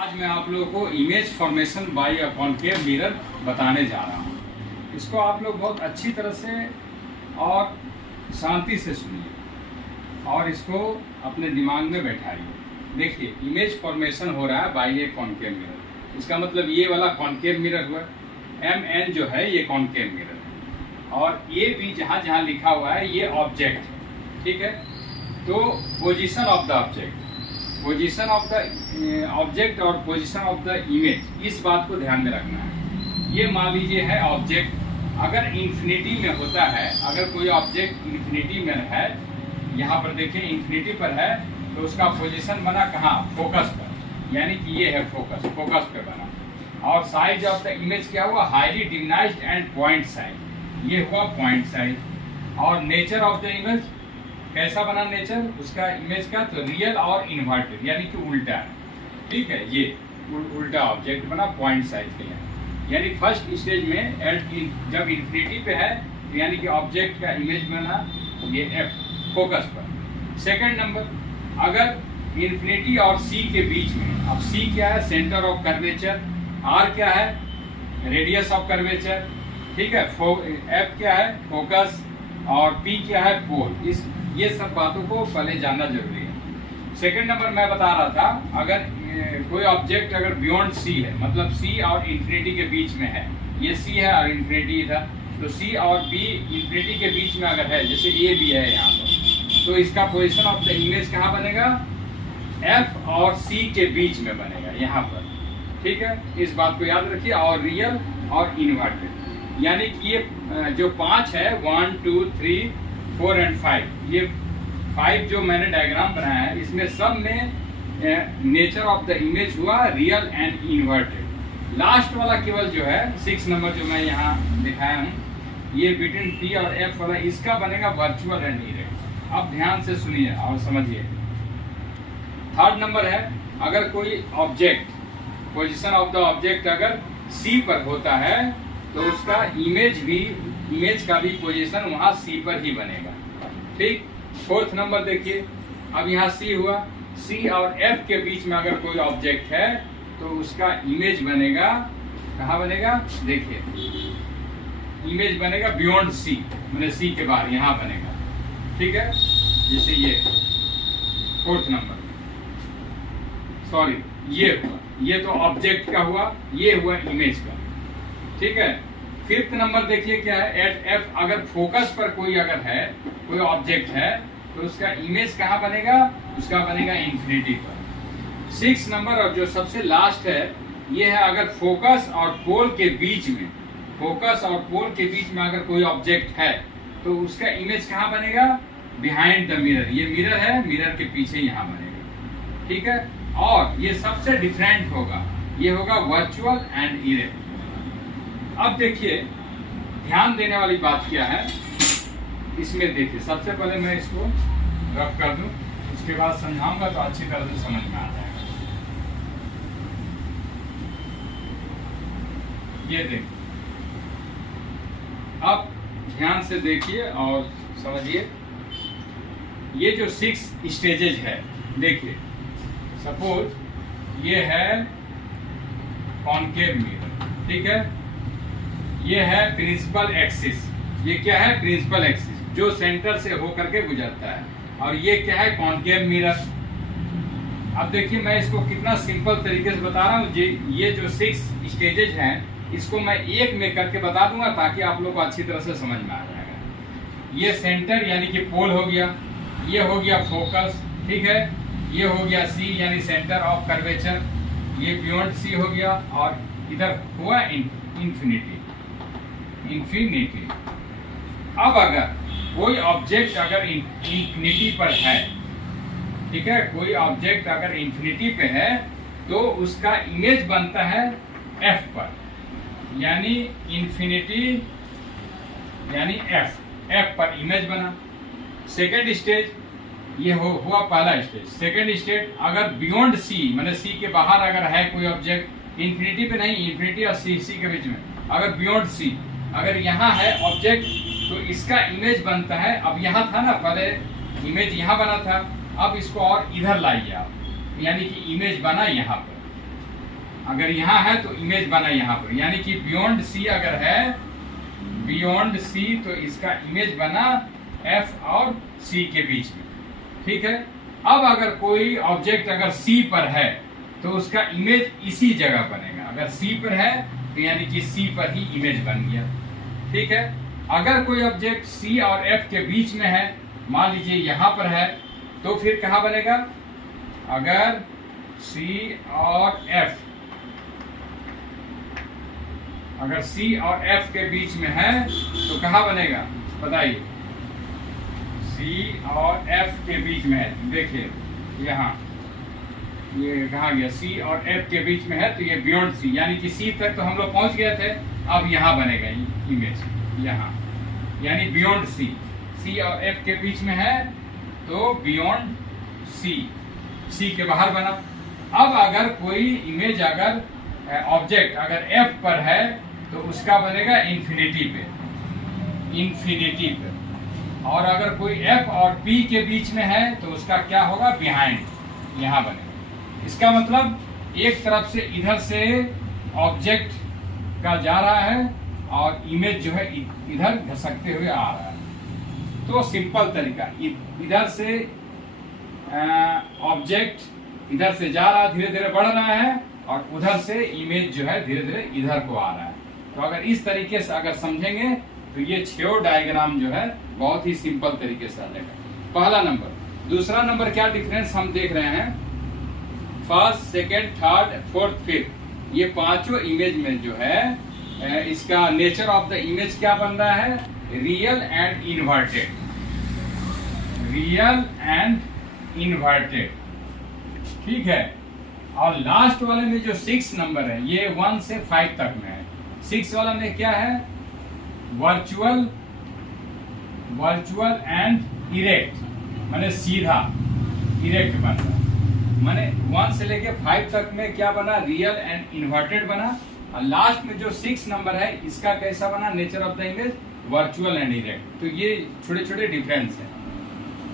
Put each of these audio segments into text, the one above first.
आज मैं आप लोगों को image formation by a concave mirror बताने जा रहा हूँ। इसको आप लोग बहुत अच्छी तरह से और शांति से सुनिए और इसको अपने दिमाग में बैठाइए। देखिए, इमेज फॉर्मेशन हो रहा है बाय ए कॉनकेव मिरर। इसका मतलब ये वाला कॉनकेव मिरर हुआ, MN जो है ये कॉनकेव मिरर है और ये भी जहाँ जहाँ लिखा हुआ है ये ऑब्जेक्ट है, ठीक है। तो position of the object, position of the object और पोजीशन ऑफ द इमेज, इस बात को ध्यान में रखना है। ये मान लीजिए है ऑब्जेक्ट, अगर इन्फिनिटी में होता है, अगर कोई ऑब्जेक्ट इन्फिनिटी में है, यहाँ पर देखिए इन्फिनिटी पर है, तो उसका पोजीशन बना कहाँ, फोकस पर, यानी कि ये है फोकस, फोकस पे बना। और साइज ऑफ द इमेज क्या हुआ, highly diminished and point size, ये हुआ पॉइंट साइज। और नेचर ऑफ द इमेज कैसा बना, नेचर उसका इमेज का, तो रियल और इन्वर्टेड यानी कि उल्टा है, ठीक है। ये उल्टा ऑब्जेक्ट बना पॉइंट साइज के लिए, यानी फर्स्ट स्टेज में जब इन्फिनिटी पे है तो यानी कि ऑब्जेक्ट का इमेज बना ये F फोकस पर। सेकंड नंबर, अगर इन्फिनिटी और C के बीच में, अब C क्या है, सेंटर ऑफ कर्वेचर, R क्या है, रेडियस ऑफ कर्वेचर, ठीक है, F क्या है, फोकस, और P क्या है, पोल। ये सब बातों को पहले जानना जरूरी है। सेकंड नंबर मैं बता रहा था, अगर कोई ऑब्जेक्ट अगर बियॉन्ड C है, मतलब C और इन्फिनिटी के बीच में है, ये C है और इन्फिनिटी था, तो C और B इन्फिनिटी के बीच में अगर है, जैसे ये भी है यहाँ पर, तो इसका पोजीशन ऑफ द इमेज कहाँ बनेगा, F और C के बीच में बनेगा यहाँ पर, ठीक है। इस बात को याद रखिए। और रियल और इन्वर्टेड, यानी कि ये जो 5 है, 1 2 3 4 एंड 5, ये 5 जो मैंने डायग्राम बनाया है, इसमें सब में नेचर ऑफ द इमेज हुआ रियल एंड इन्वर्टेड। लास्ट वाला केवल जो है 6 नंबर जो मैं यहाँ दिखाया हूँ, ये बिटवीन P और F वाला, इसका बनेगा वर्चुअल एंड इरेक्ट। अब ध्यान से सुनिए और समझिए। थर्ड नंबर है, अगर कोई object, position of the object अगर C पर होता है तो उसका इमेज का भी पोजीशन वहां C पर ही बनेगा, ठीक। फोर्थ नंबर देखिए, अब यहाँ C हुआ, C और F के बीच में अगर कोई ऑब्जेक्ट है तो उसका इमेज बनेगा, कहाँ बनेगा, देखिए इमेज बनेगा बियॉन्ड C, मतलब C के बाहर यहाँ बनेगा, ठीक है। जैसे ये फोर्थ नंबर, सॉरी ये हुआ, ये तो ऑब्जेक्ट का हुआ, ये हुआ इमेज का, ठीक है। फिफ्थ नंबर देखिए क्या है, एट F अगर फोकस पर कोई अगर है, कोई ऑब्जेक्ट है, तो उसका इमेज कहाँ बनेगा, उसका बनेगा इन्फिनिटी पर। 6 नंबर और जो सबसे लास्ट है, ये है अगर फोकस और पोल के बीच में, फोकस और पोल के बीच में अगर कोई ऑब्जेक्ट है तो उसका इमेज कहाँ बनेगा, बिहाइंड द मिरर, ये मिरर है, मिरर के पीछे यहाँ बनेगा, ठीक है। और ये सबसे डिफरेंट होगा, ये होगा वर्चुअल एंड इरेक्ट। अब देखिए, ध्यान देने वाली बात क्या है इसमें, देखिए सबसे पहले मैं इसको रफ कर दूं, उसके बाद समझाऊंगा तो अच्छी तरह से समझ में आ जाएगा। ये देखिए, अब ध्यान से देखिए और समझिए। ये जो 6 स्टेजेज है, देखिए सपोज ये है कॉनकेव मिरर, ठीक है, ये है प्रिंसिपल एक्सिस, ये क्या है, प्रिंसिपल एक्सिस जो सेंटर से होकर के गुजरता है, और ये क्या है, कॉनकेव मिरर। अब देखिए मैं इसको कितना सिंपल तरीके से बता रहा हूँ, ये जो 6 स्टेजेज हैं, इसको मैं एक में करके बता दूंगा ताकि आप लोग को अच्छी तरह से समझ में आ जाएगा। ये सेंटर यानी कि पोल हो गया, ये हो गया फोकस, ठीक है, ये हो गया C यानी सेंटर ऑफ कर्वेचर, ये बियॉन्ड C हो गया, और इधर हुआ इन्फिनिटी। अब अगर कोई ऑब्जेक्ट अगर इन्फिनिटी पर है, ठीक है, कोई ऑब्जेक्ट अगर इन्फिनिटी पे है तो उसका इमेज बनता है F पर, यानी इन्फिनिटी यानी F पर इमेज बना। सेकेंड स्टेज ये हुआ पहला स्टेज। सेकेंड स्टेज, अगर बियॉन्ड C, मतलब C के बाहर अगर है कोई ऑब्जेक्ट, इन्फिनिटी पे नहीं, इन्फिनिटी और C के बीच में, अगर बियॉन्ड C अगर यहाँ है ऑब्जेक्ट तो इसका इमेज बनता है, अब यहाँ था ना, पहले इमेज यहाँ बना था, अब इसको और इधर लाइए आप, यानी कि इमेज बना यहाँ पर, अगर यहाँ है तो इमेज बना यहाँ पर, यानी कि बियॉन्ड सी अगर है, बियॉन्ड सी, तो इसका इमेज बना एफ और सी के बीच में। ठीक है। अब अगर कोई ऑब्जेक्ट अगर सी पर है तो उसका इमेज इसी जगह बनेगा। अगर सी पर है तो यानी कि सी पर ही इमेज बन गया। ठीक है। अगर कोई ऑब्जेक्ट सी और एफ के बीच में है, मान लीजिए यहां पर है, तो फिर कहां बनेगा? अगर सी और एफ, अगर सी और एफ के बीच में है तो कहां बनेगा बताइए? सी और एफ के बीच में है, देखिए यहाँ ये कहा गया सी और एफ के बीच में है, तो ये बियॉन्ड सी, यानी कि सी तक तो हम लोग पहुंच गए थे, अब यहाँ बनेगा इमेज यहाँ, यानी बियॉन्ड सी। सी और एफ के बीच में है तो बियॉन्ड सी, सी के बाहर बना। अब अगर कोई इमेज अगर ऑब्जेक्ट अगर एफ पर है तो उसका बनेगा इन्फिनिटी पे, इन्फिनिटी पे। और अगर कोई एफ और पी के बीच में है तो उसका क्या होगा? बिहाइंड, यहाँ बनेगा। इसका मतलब एक तरफ से इधर से ऑब्जेक्ट का जा रहा है और इमेज जो है इधर घसकते हुए आ रहा है। तो सिंपल तरीका, इधर से ऑब्जेक्ट इधर से जा रहा है, धीरे धीरे बढ़ रहा है, और उधर से इमेज जो है धीरे धीरे इधर को आ रहा है। तो अगर इस तरीके से अगर समझेंगे तो ये 6 डायग्राम जो है बहुत ही सिंपल तरीके से आ जाएगा। पहला नंबर। दूसरा नंबर क्या डिफरेंस हम देख रहे हैं? First, second, third, fourth, fifth, ये पांचों इमेज में जो है इसका नेचर ऑफ द इमेज क्या बन रहा है? Real and inverted, real and inverted. ठीक है। और लास्ट वाले में जो 6 नंबर है, ये 1 से 5 तक में है। 6 वाला में क्या है? वर्चुअल, वर्चुअल एंड इरेक्ट, माने सीधा इरेक्ट बन रहा, माने 1 से लेके 5 तक में क्या बना? रियल एंड इन्वर्टेड बना। और लास्ट में जो 6 नंबर है इसका कैसा बना? Nature of the image virtual and erect. तो ये छोटे छोटे डिफरेंस है।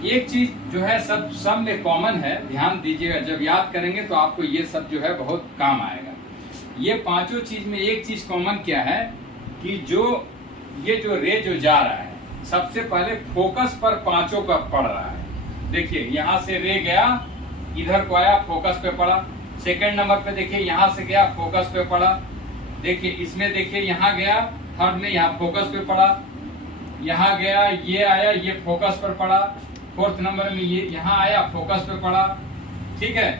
एक चीज जो है सब में कॉमन है, ध्यान दीजिएगा, जब याद करेंगे तो आपको ये सब जो है बहुत काम आएगा। ये पांचों चीज में एक चीज कॉमन क्या है कि जो ये जो रे जो जा रहा है सबसे पहले फोकस पर पांचों पर पड़ रहा है। देखिए यहाँ से रे गया, इधर को आया, फोकस पे पड़ा। सेकंड नंबर पे देखिए यहाँ से गया, फोकस पे पड़ा। देखिए इसमें देखिए यहाँ गया, थर्ड में यहाँ फोकस पे पड़ा, यहाँ गया, ये आया, ये फोकस पर पड़ा। फोर्थ नंबर में ये यहाँ आया, फोकस पे पड़ा। ठीक है।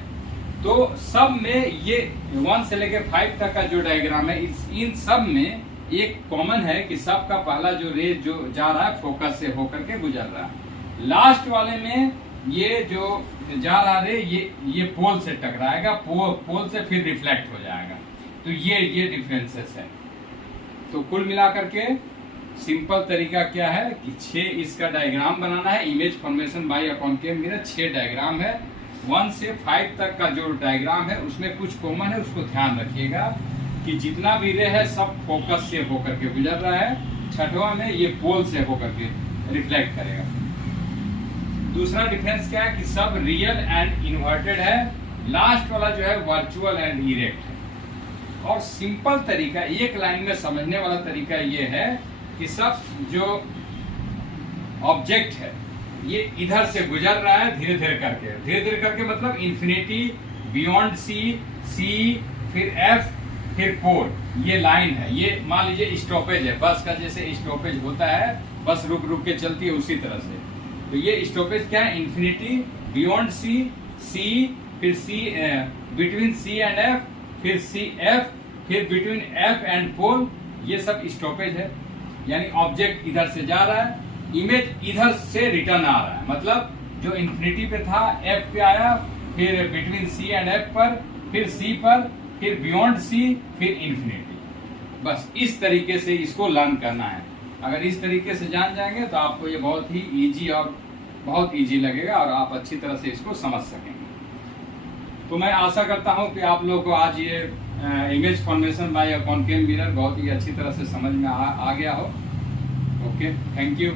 तो सब में ये 1 से लेके 5 तक का जो डायग्राम है, इन सब में एक कॉमन है कि सबका पहला जो रे जो जा रहा है फोकस से होकर के गुजर रहा है। लास्ट वाले में ये जो जा रहा रे ये पोल से टकराएगा, पोल से फिर रिफ्लेक्ट हो जाएगा। तो ये डिफरेंसेस है। तो कुल मिलाकर के सिंपल तरीका क्या है कि 6 इसका डायग्राम बनाना है। Image formation by a concave mirror 6 diagram है। 1 से 5 तक का जो डायग्राम है उसमें कुछ कॉमन है, उसको ध्यान रखिएगा कि जितना भी रे है सब फोकस से होकर के गुजर रहा है। छठवां में ये पोल से होकर के रिफ्लेक्ट करेगा। दूसरा डिफरेंस क्या है कि सब रियल एंड इन्वर्टेड है। लास्ट वाला जो है वर्चुअल एंड इरेक्ट है। और सिंपल तरीका, एक लाइन में समझने वाला तरीका ये है कि सब जो ऑब्जेक्ट है ये इधर से गुजर रहा है धीरे धीरे करके मतलब इन्फिनिटी, बियॉन्ड सी, फिर एफ, फिर पोल, ये लाइन है। ये मान लीजिए स्टॉपेज है, बस का जैसे स्टॉपेज होता है, बस रुक के चलती है उसी तरह से। तो ये स्टॉपेज क्या है? इन्फिनिटी, बियॉन्ड सी, फिर सी, बिटवीन सी एंड एफ, फिर सी एफ, फिर बिटवीन एफ एंड पोल, ये सब स्टॉपेज है। यानी ऑब्जेक्ट इधर से जा रहा है, इमेज इधर से रिटर्न आ रहा है, मतलब जो इन्फिनिटी पे था एफ पे आया, फिर बिटवीन सी एंड एफ पर, फिर सी पर, फिर बियॉन्ड सी, फिर इन्फिनिटी। बस इस तरीके से इसको लर्न करना है। अगर इस तरीके से जान जाएंगे तो आपको ये बहुत ही इजी और बहुत इजी लगेगा और आप अच्छी तरह से इसको समझ सकेंगे। तो मैं आशा करता हूं कि आप लोगों को आज ये image formation by a concave mirror बहुत ही अच्छी तरह से समझ में आ गया हो। Okay, thank you.